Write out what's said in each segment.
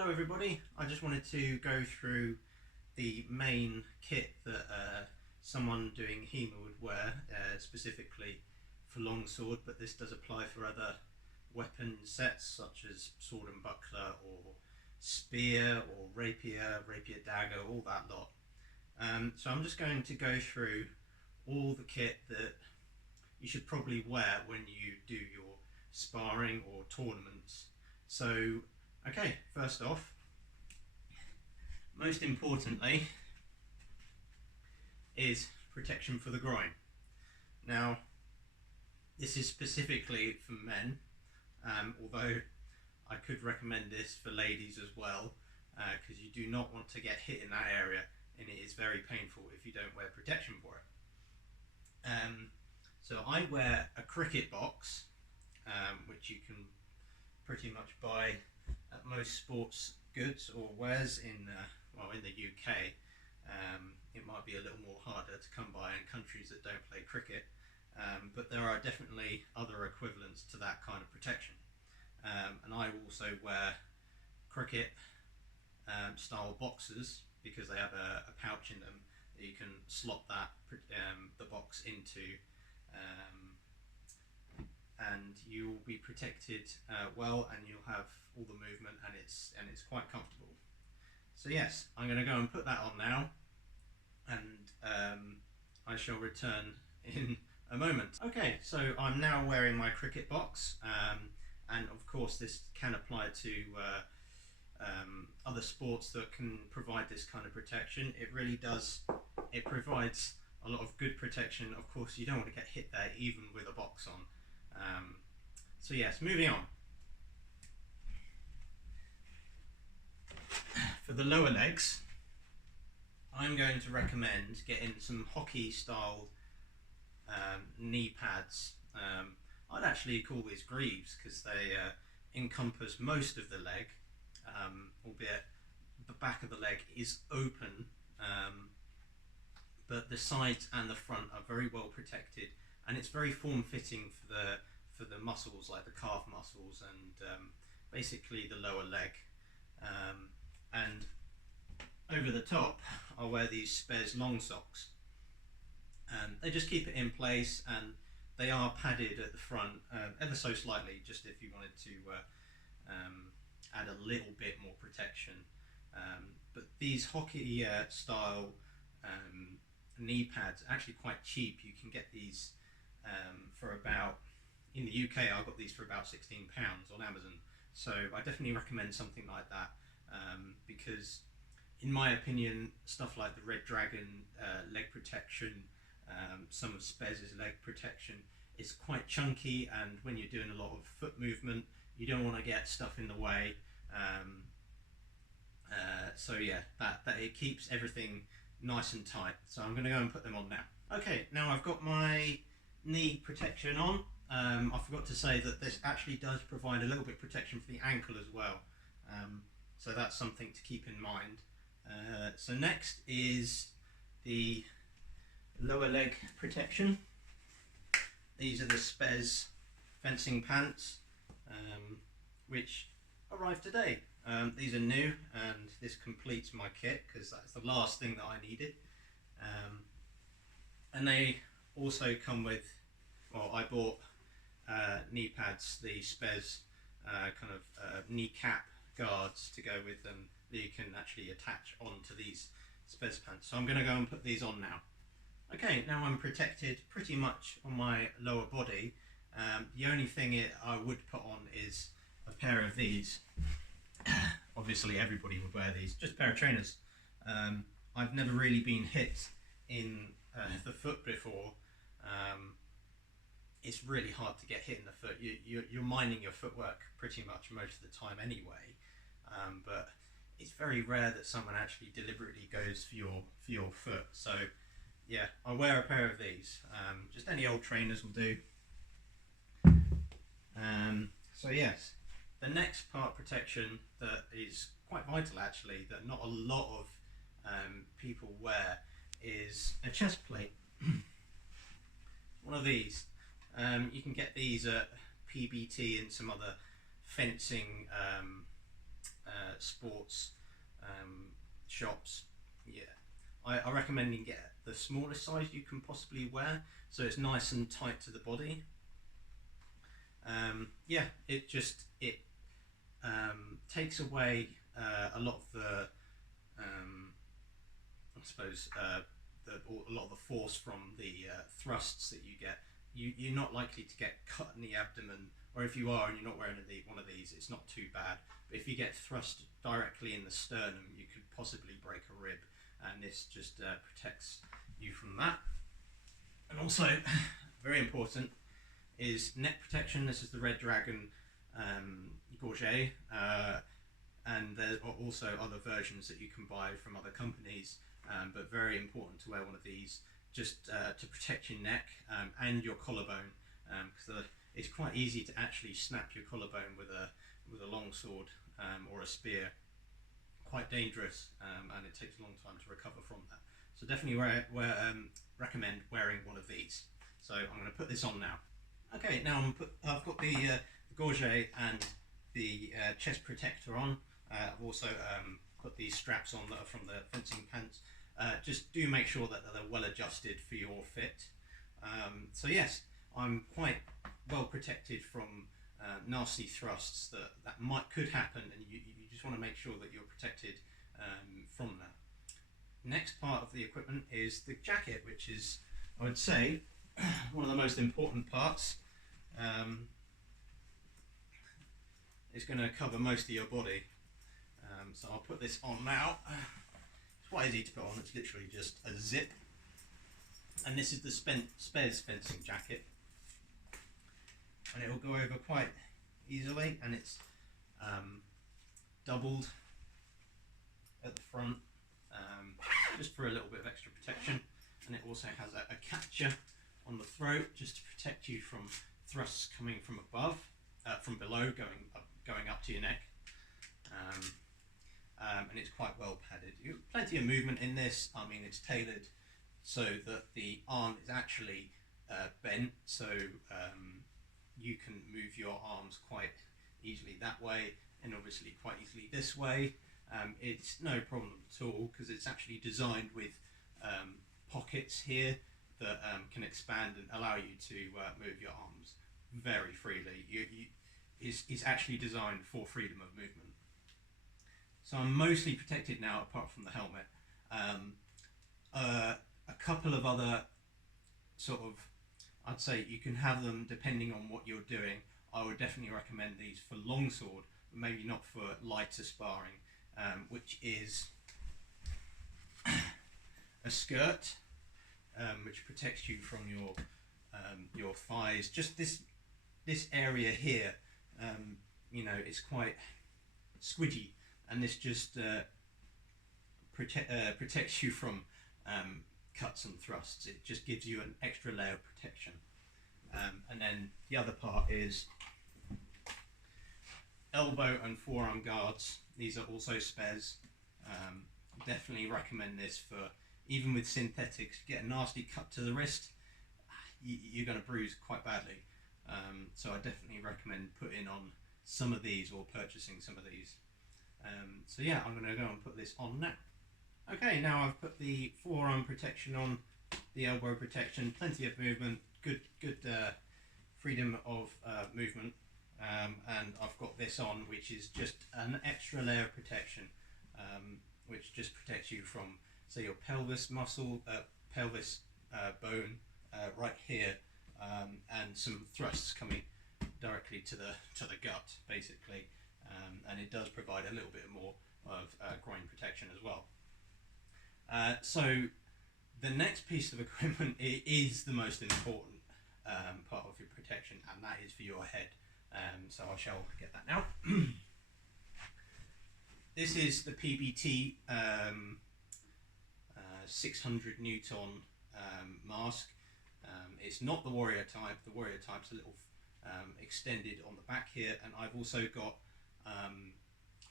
Hello everybody, I just wanted to go through the main kit that someone doing HEMA would wear, specifically for longsword, but this does apply for other weapon sets such as sword and buckler or spear or rapier dagger, all that lot. So I'm just going to go through all the kit that you should probably wear when you do your sparring or tournaments. So okay, first off, most importantly is protection for the groin. Now this is specifically for men, although I could recommend this for ladies as well, because you do not want to get hit in that area, and it is very painful if you don't wear protection for it. So I wear a cricket box, which you can pretty much buy at most sports goods or wares in the UK. It might be a little more harder to come by in countries that don't play cricket, but there are definitely other equivalents to that kind of protection. And I also wear cricket style boxes because they have a pouch in them that you can slot the box into, and you'll be protected well, and you'll have all the movement, and it's quite comfortable. So yes, I'm going to go and put that on now, and I shall return in a moment. Okay, so I'm now wearing my cricket box, and of course this can apply to other sports that can provide this kind of protection. It really does. It provides a lot of good protection. Of course, you don't want to get hit there even with a box on. So yes, moving on. For the lower legs, I'm going to recommend getting some hockey style knee pads. I'd actually call these greaves because they encompass most of the leg, albeit the back of the leg is open, but the sides and the front are very well protected, and it's very form-fitting for the muscles like the calf muscles and basically the lower leg. And over the top I'll wear these Spez long socks. They just keep it in place, and they are padded at the front ever so slightly, just if you wanted to add a little bit more protection. But these hockey style knee pads are actually quite cheap. You can get these for about, in the UK I got these for about £16 on Amazon, so I definitely recommend something like that, because in my opinion stuff like the Red Dragon leg protection, some of Spez's leg protection is quite chunky, and when you're doing a lot of foot movement you don't want to get stuff in the way. So yeah, that it keeps everything nice and tight. So I'm going to go and put them on now. Okay, now I've got my knee protection on. I forgot to say that this actually does provide a little bit of protection for the ankle as well, so that's something to keep in mind. So next is the lower leg protection. These are the Spez fencing pants, which arrived today. These are new, and this completes my kit because that's the last thing that I needed. And they also come with, well, I bought knee pads, the Spez kind of knee cap guards to go with them that you can actually attach onto these Spez pants. So I'm going to go and put these on now. Okay, now I'm protected pretty much on my lower body. The only thing I would put on is a pair of these. Obviously everybody would wear these, just a pair of trainers. I've never really been hit in the foot before. It's really hard to get hit in the foot. You're minding your footwork pretty much most of the time anyway, but it's very rare that someone actually deliberately goes for your foot. So yeah, I wear a pair of these. Just any old trainers will do. So yes, the next part of protection that is quite vital actually, that not a lot of people wear, is a chest plate. One of these. You can get these at PBT and some other fencing sports shops. Yeah, I recommend you get the smallest size you can possibly wear, so it's nice and tight to the body. Yeah, it takes away a lot of the I suppose a lot of the force from the thrusts that you get. You're not likely to get cut in the abdomen, or if you are and you're not wearing one of these, it's not too bad. But if you get thrust directly in the sternum, you could possibly break a rib, and this just protects you from that. And also, very important, is neck protection. This is the Red Dragon gorget, and there are also other versions that you can buy from other companies, but very important to wear one of these just to protect your neck and your collarbone, because it's quite easy to actually snap your collarbone with a long sword or a spear. Quite dangerous, and it takes a long time to recover from that. So definitely recommend wearing one of these. So I'm going to put this on now. Okay, now I've got the gorget and the chest protector on. I've also put these straps on that are from the fencing pants. Just do make sure that they're well adjusted for your fit. So yes, I'm quite well protected from nasty thrusts that could happen, and you just want to make sure that you're protected from that. Next part of the equipment is the jacket, which is, I would say, one of the most important parts. It's going to cover most of your body. So I'll put this on now. It's quite easy to put on, it's literally just a zip. And this is the Spez fencing jacket. And it will go over quite easily, and it's doubled at the front, just for a little bit of extra protection. And it also has a catcher on the throat, just to protect you from thrusts coming from above, from below, going up to your neck. And it's quite well padded. You have plenty of movement in this. I mean, it's tailored so that the arm is actually bent, so you can move your arms quite easily that way, and obviously quite easily this way. It's no problem at all, because it's actually designed with pockets here that can expand and allow you to move your arms very freely. It's actually designed for freedom of movement. So I'm mostly protected now, apart from the helmet. A couple of other sort of, I'd say you can have them depending on what you're doing. I would definitely recommend these for longsword, but maybe not for lighter sparring, which is a skirt, which protects you from your thighs. Just this area here, you know, it's quite squidgy, and this just protects you from cuts and thrusts. It just gives you an extra layer of protection. And then the other part is elbow and forearm guards. These are also Spez. Definitely recommend this for, even with synthetics, you get a nasty cut to the wrist, you're going to bruise quite badly. So I definitely recommend putting on some of these, or purchasing some of these. So yeah, I'm going to go and put this on now. Okay, now I've put the forearm protection on, the elbow protection, plenty of movement, good freedom of movement, and I've got this on, which is just an extra layer of protection, which just protects you from, say, your pelvis muscle, pelvis bone right here, and some thrusts coming directly to the gut, basically, and it does provide a little bit more of groin protection as well. So the next piece of equipment is the most important part of your protection, and that is for your head. So I shall get that now. This is the PBT 600 Newton mask. It's not the warrior type. The warrior type's a little extended on the back here, and I've also got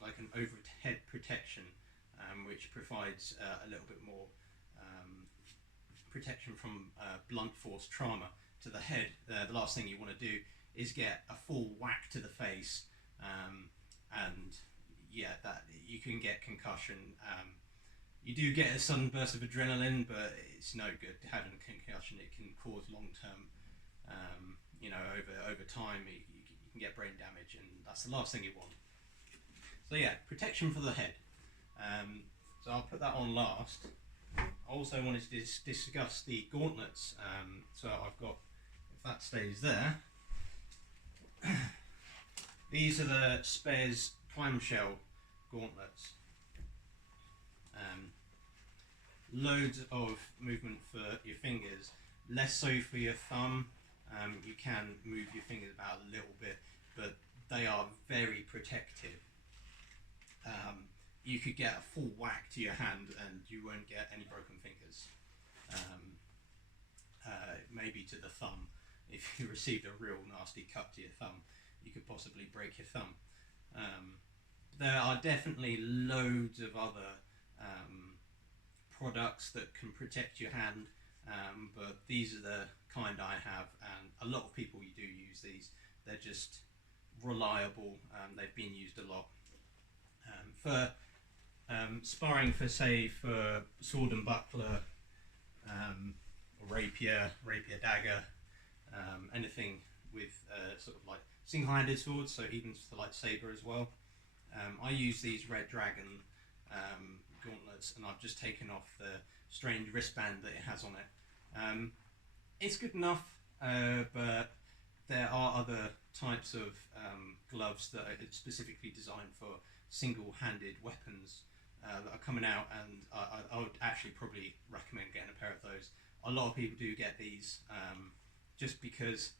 like an overhead protection, which provides a little bit more protection from blunt force trauma to the head. The last thing you want to do is get a full whack to the face, and yeah, that you can get concussion. You do get a sudden burst of adrenaline, but it's no good having a concussion. It can cause long-term, over time, you can get brain damage, and that's the last thing you want. So yeah, protection for the head. So I'll put that on last. I also wanted to discuss the gauntlets. So I've got, if that stays there, these are the Spares clamshell gauntlets. Loads of movement for your fingers, less so for your thumb. You can move your fingers about a little bit, but they are very protective. You could get a full whack to your hand and you won't get any broken fingers. Maybe to the thumb. If you received a real nasty cut to your thumb, you could possibly break your thumb. There are definitely loads of other products that can protect your hand, but these are the kind I have, and a lot of people do use these. They're just reliable. They've been used a lot for sparring, for sword and buckler, rapier dagger, anything with sort of like single-handed swords, so even for like saber as well. I use these Red Dragon gauntlets, and I've just taken off the strange wristband that it has on it. It's good enough, but there are other types of gloves that are specifically designed for single-handed weapons that are coming out, and I would actually probably recommend getting a pair of those. A lot of people do get these just because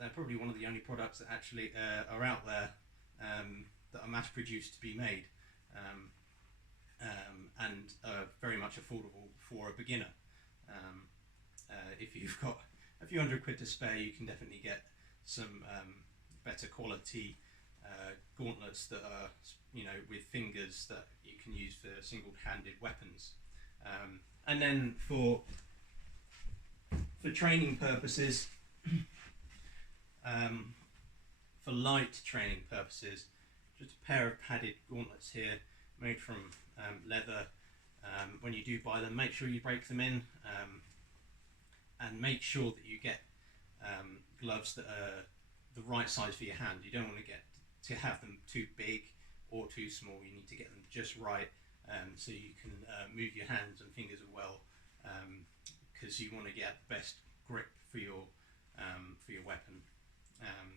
they're probably one of the only products that actually are out there that are mass-produced to be made, and are very much affordable for a beginner. If you've got a few £100 to spare, you can definitely get some better quality gauntlets that are, with fingers that you can use for single-handed weapons. And then for training purposes, for light training purposes, just a pair of padded gauntlets here, made from leather. When you do buy them, make sure you break them in, and make sure that you get gloves that are the right size for your hand. You don't want to have them too big or too small. You need to get them just right, so you can move your hands and fingers well, because you want to get the best grip for your weapon.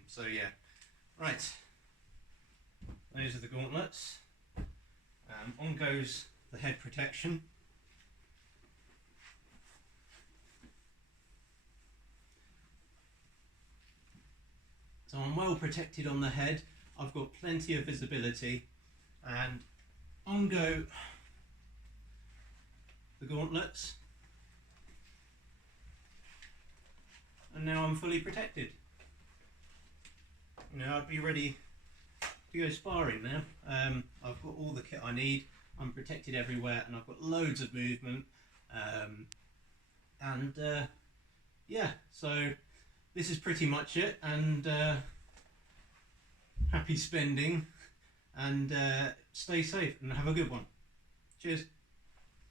So yeah, right. Those are the gauntlets. On goes the head protection. So I'm well protected on the head. I've got plenty of visibility, and on go the gauntlets, and now I'm fully protected. I'd be ready to go sparring now. I've got all the kit I need. I'm protected everywhere, and I've got loads of movement. Yeah, so this is pretty much it, and happy spending, and stay safe and have a good one. Cheers.